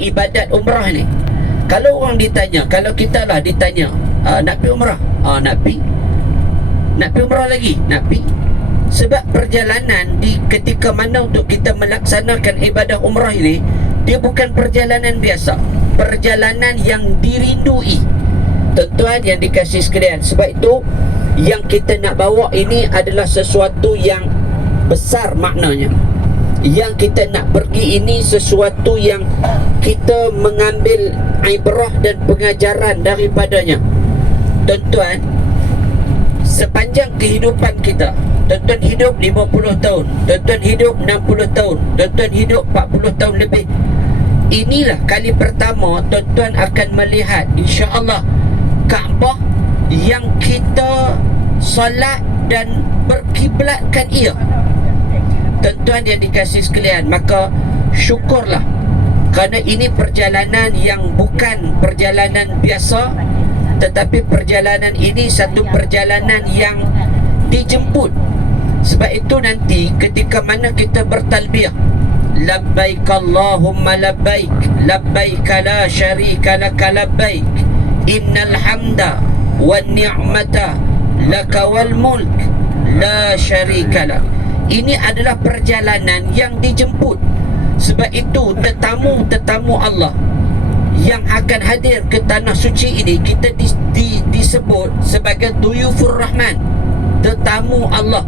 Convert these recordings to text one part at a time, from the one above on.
ibadat umrah ni. Kalau orang ditanya, kalau kita lah ditanya, nak pergi umrah? Nak pergi umrah lagi? Nak pergi. Sebab perjalanan di ketika mana untuk kita melaksanakan ibadah umrah ini, dia bukan perjalanan biasa, perjalanan yang dirindui. Tuan-tuan yang dikasihi sekalian, sebab itu yang kita nak bawa ini adalah sesuatu yang besar maknanya. Yang kita nak pergi ini sesuatu yang kita mengambil ibrah dan pengajaran daripadanya. Tuan-tuan, sepanjang kehidupan kita, tuan-tuan hidup 50 tahun, tuan-tuan hidup 60 tahun, tuan-tuan hidup 40 tahun lebih. Inilah kali pertama tuan-tuan akan melihat insya-Allah Kaabah yang kita solat dan berkiblatkan ia. Tuan-tuan yang dikasihi sekalian, maka syukurlah kerana ini perjalanan yang bukan perjalanan biasa, tetapi perjalanan ini satu perjalanan yang dijemput. Sebab itu nanti ketika mana kita bertalbiyah, labbaik Allahumma labbaik, labbaik la syarika laka labbaik, innal hamda wan ni'mata laka wal mulk la syarika lak. Ini adalah perjalanan yang dijemput. Sebab itu tetamu-tetamu Allah yang akan hadir ke tanah suci ini, kita disebut sebagai duyufur rahman, tetamu Allah.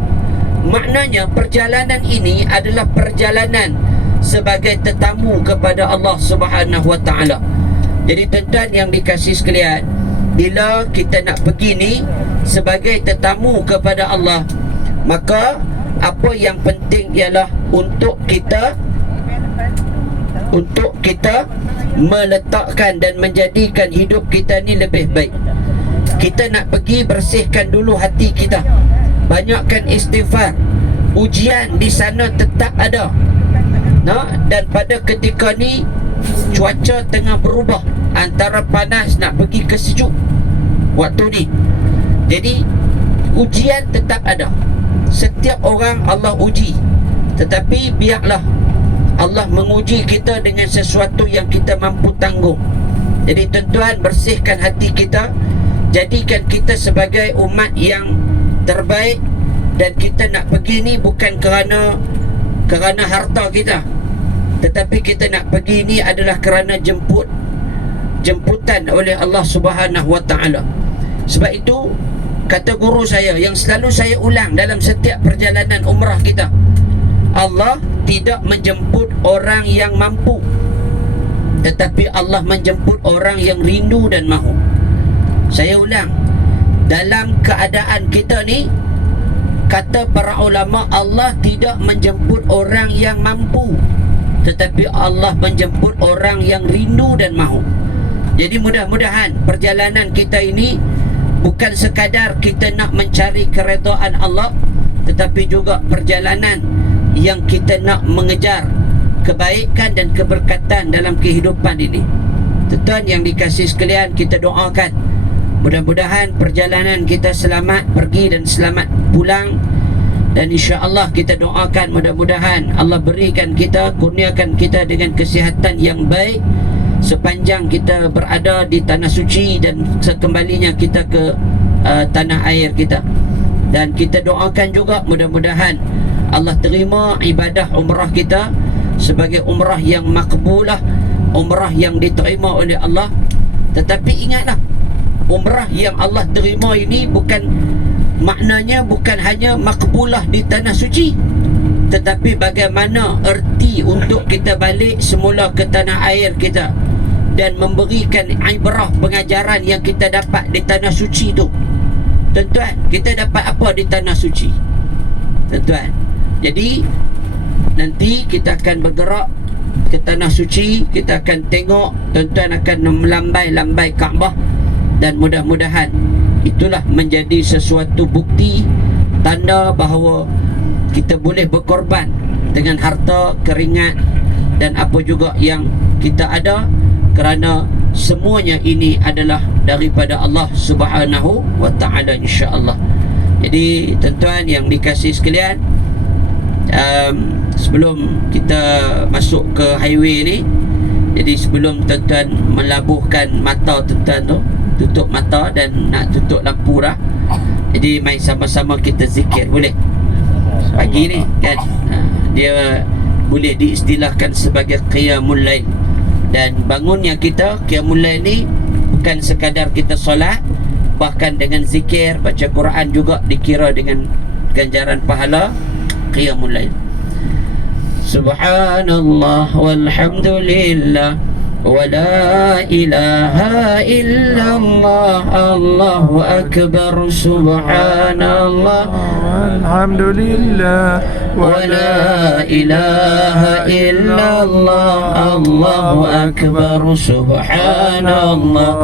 Maknanya perjalanan ini adalah perjalanan sebagai tetamu kepada Allah Subhanahu wa taala. Jadi tuan-tuan yang dikasihi sekalian, bila kita nak pergi ni sebagai tetamu kepada Allah, maka apa yang penting ialah untuk kita meletakkan dan menjadikan hidup kita ni lebih baik. Kita nak pergi bersihkan dulu hati kita, banyakkan istighfar. Ujian di sana tetap ada, dan pada ketika ni cuaca tengah berubah antara panas nak pergi ke sejuk waktu ni. Jadi ujian tetap ada. Setiap orang Allah uji, tetapi biarlah Allah menguji kita dengan sesuatu yang kita mampu tanggung. Jadi tuan-tuan, bersihkan hati kita, jadikan kita sebagai umat yang terbaik. Dan kita nak pergi ni bukan kerana harta kita, tetapi kita nak pergi ni adalah kerana jemputan oleh Allah Subhanahu wa taala. Sebab itu kata guru saya yang selalu saya ulang dalam setiap perjalanan umrah kita, Allah tidak menjemput orang yang mampu, tetapi Allah menjemput orang yang rindu dan mahu. Saya ulang, dalam keadaan kita ni, kata para ulama, Allah tidak menjemput orang yang mampu, tetapi Allah menjemput orang yang rindu dan mahu. Jadi mudah-mudahan perjalanan kita ini bukan sekadar kita nak mencari keredaan Allah, tetapi juga perjalanan yang kita nak mengejar kebaikan dan keberkatan dalam kehidupan ini. Tuan-tuan yang dikasihi sekalian, kita doakan mudah-mudahan perjalanan kita selamat pergi dan selamat pulang. Dan insya-Allah kita doakan mudah-mudahan Allah berikan kita, kurniakan kita dengan kesihatan yang baik sepanjang kita berada di tanah suci dan sekembalinya kita ke tanah air kita. Dan kita doakan juga mudah-mudahan Allah terima ibadah umrah kita sebagai umrah yang makbulah, umrah yang diterima oleh Allah. Tetapi ingatlah, umrah yang Allah terima ini maknanya bukan hanya makbulah di tanah suci, tetapi bagaimana erti untuk kita balik semula ke tanah air kita dan memberikan ibrah pengajaran yang kita dapat di tanah suci tu. Tuan-tuan, kita dapat apa di tanah suci? Tuan-tuan, jadi nanti kita akan bergerak ke tanah suci, kita akan tengok, tuan-tuan akan melambai-lambai Kaabah. Dan mudah-mudahan itulah menjadi sesuatu bukti, tanda bahawa kita boleh berkorban dengan harta, keringat dan apa juga yang kita ada, kerana semuanya ini adalah daripada Allah Subhanahu wa taala, insya-Allah. Jadi tuan-tuan yang dikasihi sekalian, sebelum kita masuk ke highway ni, Jadi sebelum tuan-tuan melabuhkan mata tuan-tuan tu, tutup mata dan nak tutup lampu dah. Jadi mai sama-sama kita zikir, boleh? Pagi ni kan, dia boleh diistilahkan sebagai qiyamul lail. Dan bangunnya kita qiyamul lail ni bukan sekadar kita solat, bahkan dengan zikir, baca Quran juga dikira dengan ganjaran pahala qiyamul lail. Subhanallah walhamdulillah wa la ilaha illallah, Allahu akbar, subhanallah walhamdulillah wa la ilaha illallah, Allahu akbar, subhanallah.